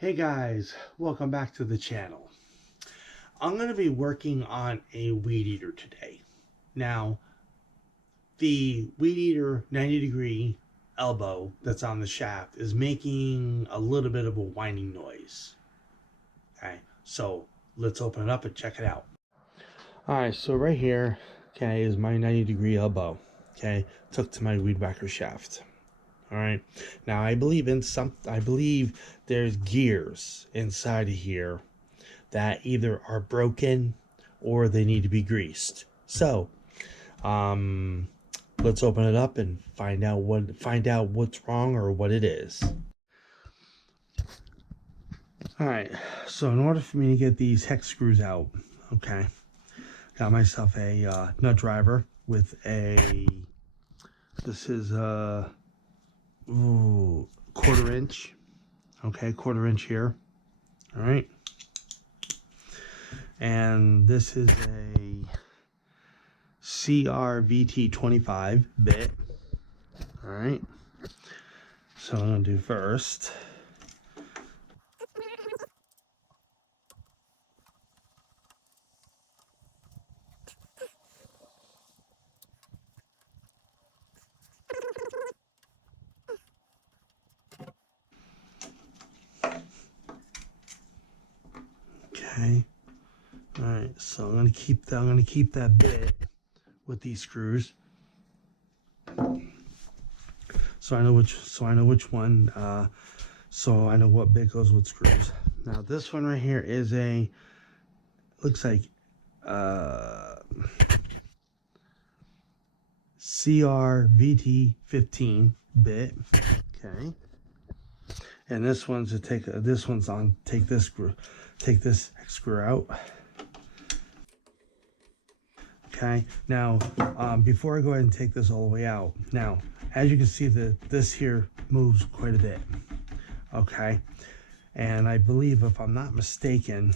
Hey guys, welcome back to the channel. I'm going to be working on a weed eater today. Now, the weed eater 90-degree elbow that's on the shaft is making a little bit of a whining noise. Okay, so let's open it up and check it out. Alright, so right here, okay, is my 90-degree elbow. Okay, took to my weed whacker shaft. All right. Now I believe there's gears inside of here that either are broken or they need to be greased. So, let's open it up and find out what's wrong or what it is. All right. So in order for me to get these hex screws out, okay, got myself a nut driver with a. This is a. Ooh, quarter-inch. Okay, quarter-inch here. All right. And this is a CRVT25 bit. All right. So I'm going to do first. Okay. All right. So I'm going to keep that bit with these screws. So I know which one. So I know what bit goes with screws. Now this one right here is looks like CRVT15 bit. Okay. And this one's take this screw out. Okay. Now, before I go ahead and take this all the way out, now as you can see, this here moves quite a bit. Okay. And I believe, if I'm not mistaken,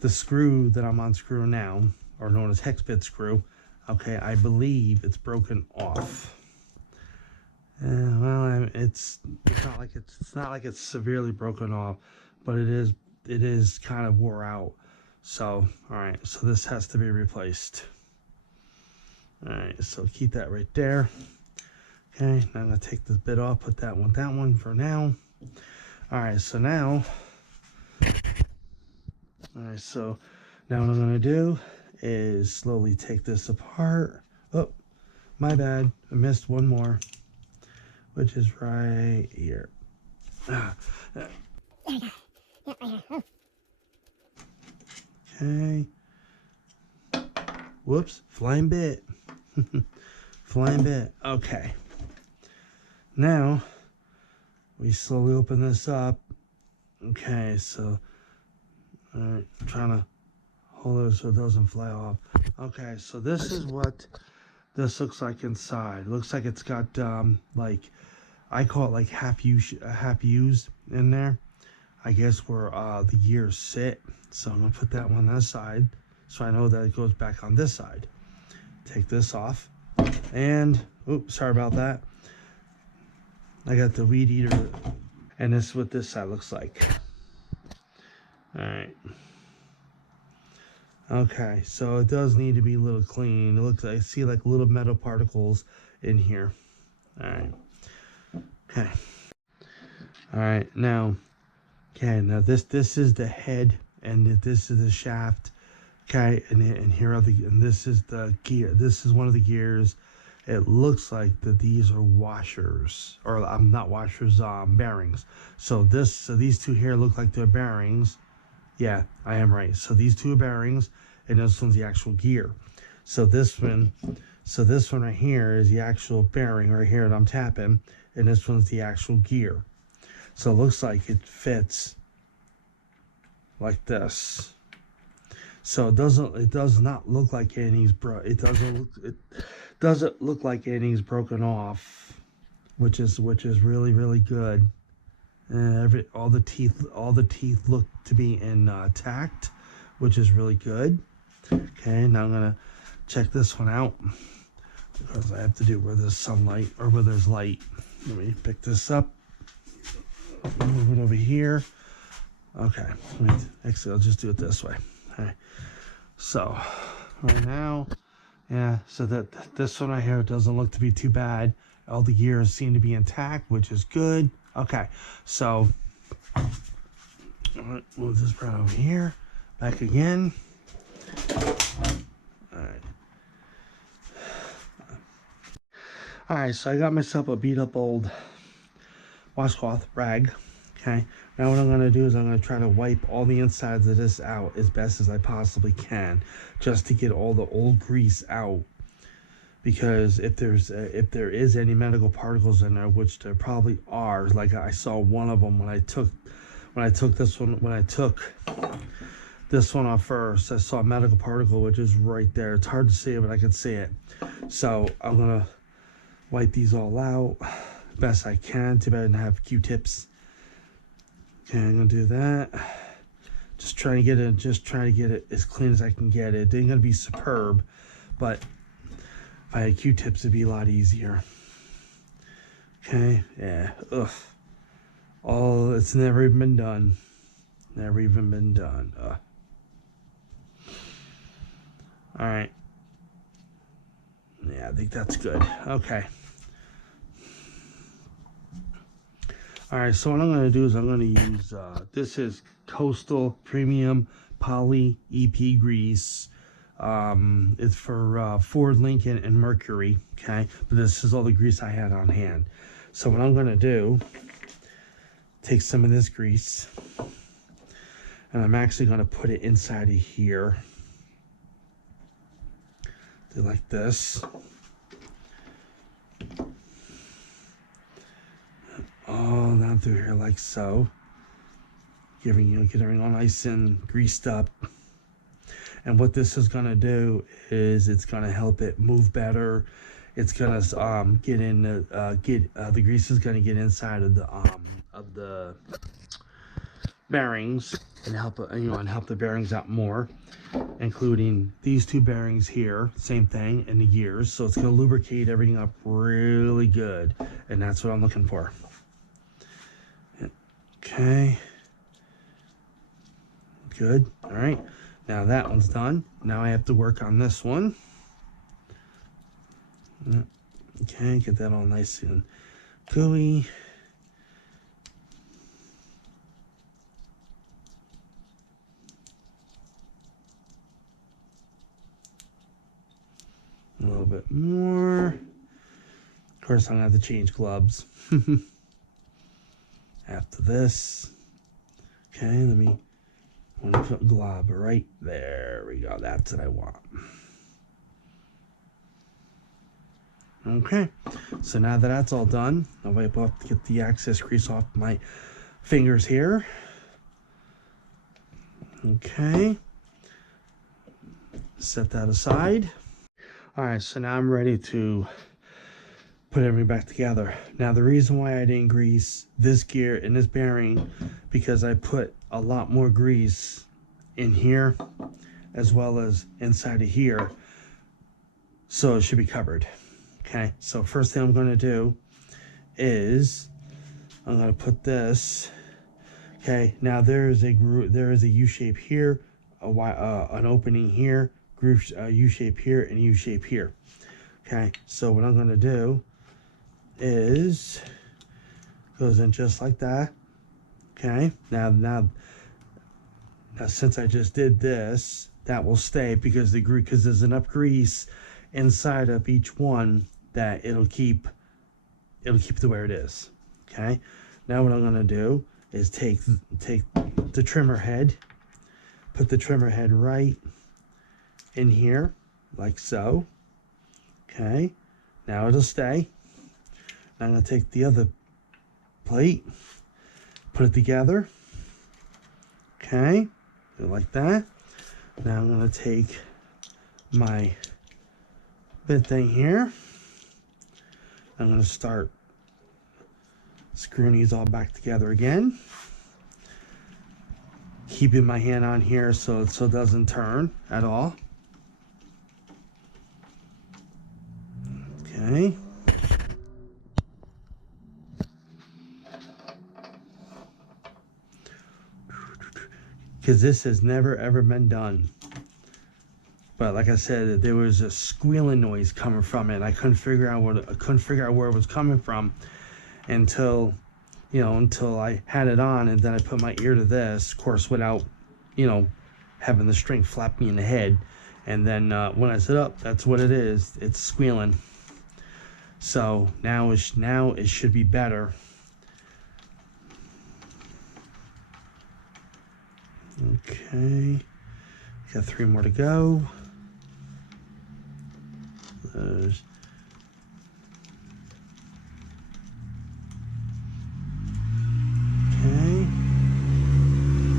the screw that I'm unscrewing now, or known as hex bit screw, okay, I believe it's broken off. Well, it's not like it's severely broken off, but it is kind of wore out. So, all right, so this has to be replaced. All right, so keep that right there. Okay, now I'm gonna take this bit off, put that one for now. All right, so now, so now what I'm gonna do is slowly take this apart. Oh, my bad, I missed one more, which is right here. Okay. Whoops, flying bit. Flying bit. Okay. Now, we slowly open this up. Okay, so, alright, I'm trying to hold it so it doesn't fly off. Okay, so this is what this looks like inside. It looks like it's got, like, I call it like half used in there. I guess where the gears sit. So I'm gonna put that one aside, so I know that it goes back on this side. Take this off, and oops, sorry about that. I got the weed eater, and this is what this side looks like. All right. Okay, so it does need to be a little clean. It looks like, I see like little metal particles in here. All right. Okay. All right. Now, okay. Now this is the head, and this is the shaft. Okay, and here are and this is the gear. This is one of the gears. It looks like that these are washers, or not washers, bearings. So these two here look like they're bearings. Yeah, I am right. So these two are bearings, and this one's the actual gear. So this one right here is the actual bearing right here that I'm tapping, and this one's the actual gear. So it looks like it fits like this. So it does not look like anything's it doesn't look like anything's broken off, which is really good. And all the teeth look to be intact, which is really good. Okay, now I'm gonna check this one out, because I have to do where there's sunlight or where there's light. Let me pick this up, move it over here. here. Okay, actually, I'll just do it this way. Okay, so right now, yeah, so that this one right here doesn't look to be too bad. All the gears seem to be intact, which is good. Okay, so move this right over here, back again. All right, so I got myself a beat up old washcloth rag. Okay, now what I'm going to do is I'm going to try to wipe all the insides of this out as best as I possibly can, just to get all the old grease out. Because if there is any medical particles in there, which there probably are, like I saw one of them when I took this one off first, I saw a medical particle which is right there. It's hard to see it, but I can see it. So I'm gonna wipe these all out best I can. Too bad I didn't have Q-tips. Okay, I'm gonna do that. Just trying to get it as clean as I can get it. It ain't gonna be superb, but if I had Q-tips, it'd be a lot easier. Okay, yeah, ugh. Oh, it's never even been done. Never even been done. All right. Yeah, I think that's good. Okay. All right, so what I'm going to do is I'm going to use, this is Coastal Premium Poly EP Grease. It's for Ford, Lincoln, and Mercury, okay? But this is all the grease I had on hand. So what I'm going to do, take some of this grease, and I'm actually going to put it inside of here. Do like this. All down through here like so. Get everything all nice and greased up. And what this is going to do is it's going to help it move better. It's going to get in the grease is going to get inside of the bearings and help the bearings out more, including these two bearings here, same thing, and the gears. So it's going to lubricate everything up really good, and that's what I'm looking for. Okay, good. All right, now that one's done. Now I have to work on this one. Okay, get that all nice and gooey. A little bit more. Of course, I'm gonna have to change gloves. After this, okay, I'm gonna put glob right there. We go. That's what I want. Okay, so now that that's all done, I'll wipe off to get the excess grease off my fingers here. Okay, set that aside. All right, so now I'm ready to put everything back together. Now the reason why I didn't grease this gear and this bearing, because I put a lot more grease in here as well as inside of here, so it should be covered. Okay, so first thing I'm going to do is I'm going to put this. Okay, now there is a U shape here, an opening here, groove U shape here, and U shape here. Okay, so what I'm going to do is goes in just like that. Okay, now since I just did this, that will stay because there's enough grease inside of each one that it'll keep the way it is. Okay, now what I'm going to do is take the trimmer head, put the trimmer head right in here like so. Okay, now it'll stay. Now I'm going to take the other plate, put it together. Okay, like that. Now I'm going to take my bit thing here. I'm going to start screwing these all back together again. Keeping my hand on here so it doesn't turn at all. Okay. because this has never ever been done. But like I said, there was a squealing noise coming from it. I couldn't figure out where it was coming from until, until I had it on, and then I put my ear to this, of course, without, having the string flap me in the head. And then when I sit up, that's what it is. It's squealing. So now it should be better. Okay, got 3 more to go. Those. Okay.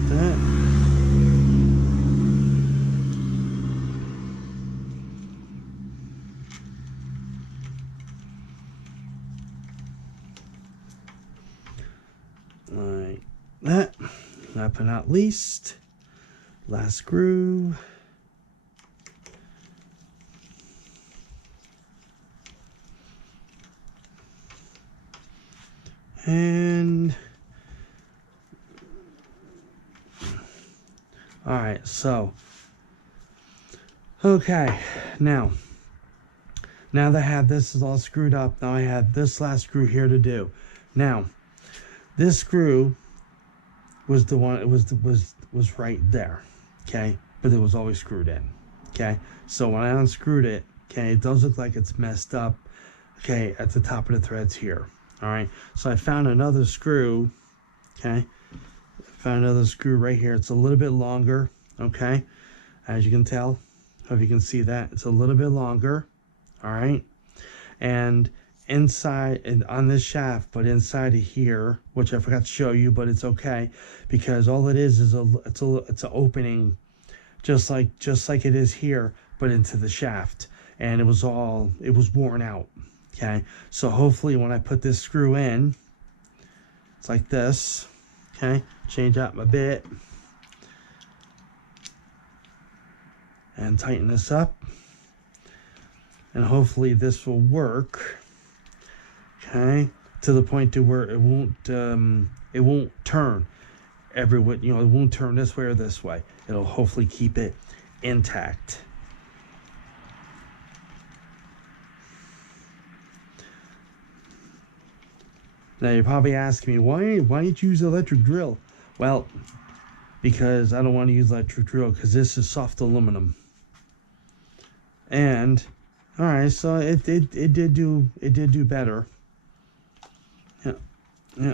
That. Like that. Last but not least, last screw. And all right, so okay, now that I have this is all screwed up, now I have this last screw here to do. Now this screw was the one, it was right there, okay, but it was always screwed in, okay. So when I unscrewed it, okay, it does look like it's messed up, okay, at the top of the threads here. All right, so I found another screw, okay, found another screw right here. It's a little bit longer, okay, as you can tell. Hope you can see that it's a little bit longer. All right, and inside and on this shaft, but inside of here, which I forgot to show you, but it's okay, because all it is it's an opening, just like it is here, but into the shaft, and it was worn out. Okay, so hopefully when I put this screw in, it's like this. Okay, change out my bit and tighten this up, and hopefully this will work. Okay, to the point to where it won't turn everywhere. It won't turn this way or this way. It'll hopefully keep it intact. Now you're probably asking me, why did you use electric drill? Well, because I don't want to use electric drill, because this is soft aluminum. And all right, so it did do better. Yeah.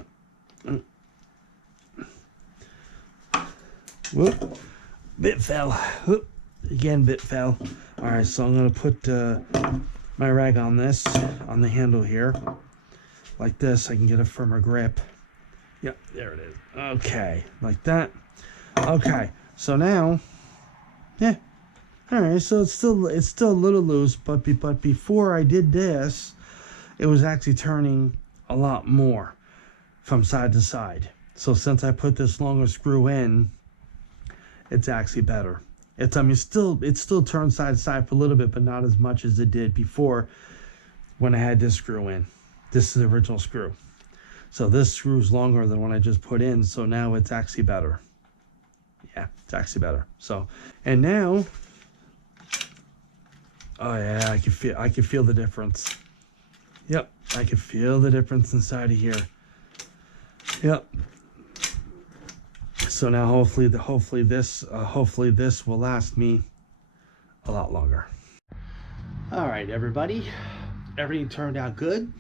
Whoop, bit fell. Whoop, again, bit fell. All right, so I'm gonna put my rag on this, on the handle here. Like this, I can get a firmer grip. Yep, there it is. Okay, like that. Okay, so now, yeah. All right, so it's still a little loose, but before I did this, it was actually turning a lot more from side to side. So since I put this longer screw in, it's actually better. It still turns side to side for a little bit, but not as much as it did before when I had this screw in. This is the original screw. So this screw is longer than what I just put in, so now it's actually better. Yeah, it's actually better. So, and now, oh yeah, I can feel the difference. Yep, I can feel the difference inside of here. Yep. So now hopefully this will last me a lot longer. All right, everybody, everything turned out good.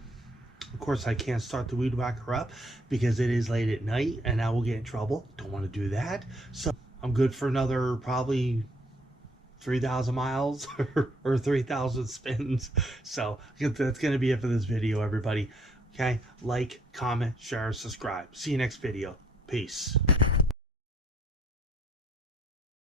Of course, I can't start the weed whacker up because it is late at night and I will get in trouble. Don't want to do that. So I'm good for another probably 3,000 miles or 3,000 spins. So that's going to be it for this video, everybody. Okay, like, comment, share, subscribe. See you next video. Peace.